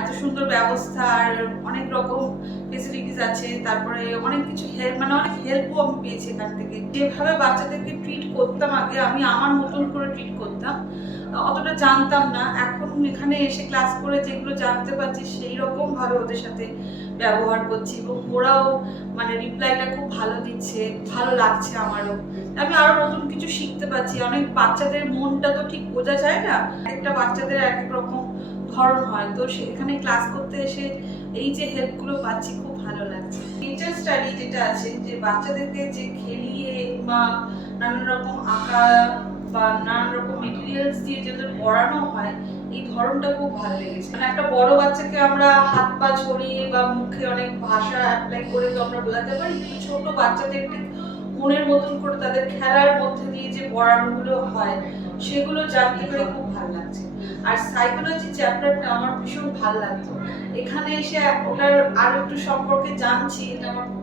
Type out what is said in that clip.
এত সুন্দর ব্যবস্থা আর অনেক রকম ফেসিলিটিস আছে। তারপরে অনেক কিছু হেল্প মানে অনেক হেল্পও আমি পেয়েছি এখান থেকে। যেভাবে বাচ্চাদেরকে ট্রিট করতাম আগে, আমি আমার মতন করে ট্রিট করতাম। অতটা জানতাম না। এখন এখানে এসে ক্লাস করে যেগুলো জানতে পারছি সেই রকম ভাবে ওদের সাথে ব্যবহার করছি এবং ওরাও মানে রিপ্লাইটা খুব ভালো দিচ্ছে, ভালো লাগছে আমারও। আমি আরও নতুন কিছু শিখতে পারছি। অনেক বাচ্চাদের মনটা তো ঠিক বোঝা যায় না। একটা বাচ্চাদের এক এক রকম ধরন হয়। তো সেখানে ক্লাস করতে এসে এই যে হেল্পগুলো পাচ্ছি, খুব ভালো লাগছে। টিচার স্টাডি যেটা আছে, যে বাচ্চাদেরকে যে খেলিয়ে বা নানান রকম আঁকা বা নানান রকম মেটেরিয়ালস দিয়ে যেগুলো পড়ানো হয়, এই ধরনটা খুব ভালো লেগেছে। মানে একটা বড় বাচ্চাকে আমরা হাত পা ছড়িয়ে বা মুখে অনেক ভাষা অ্যাপ্লাই করে তো আমরা বোঝাতে পারি, কিন্তু ছোট বাচ্চাদের ঠিক মনের মতন করে তাদের খেলার মধ্যে দিয়ে যে পড়ানোগুলো হয়, সেগুলো জানতে পেরে খুব ভালো লাগছে। আর সাইকোলজি চ্যাপ্টারটা আমার ভীষণ ভালো লাগতো। এখানে এসে ওটার আর একটু সম্পর্কে জানছি, এটা আমার খুব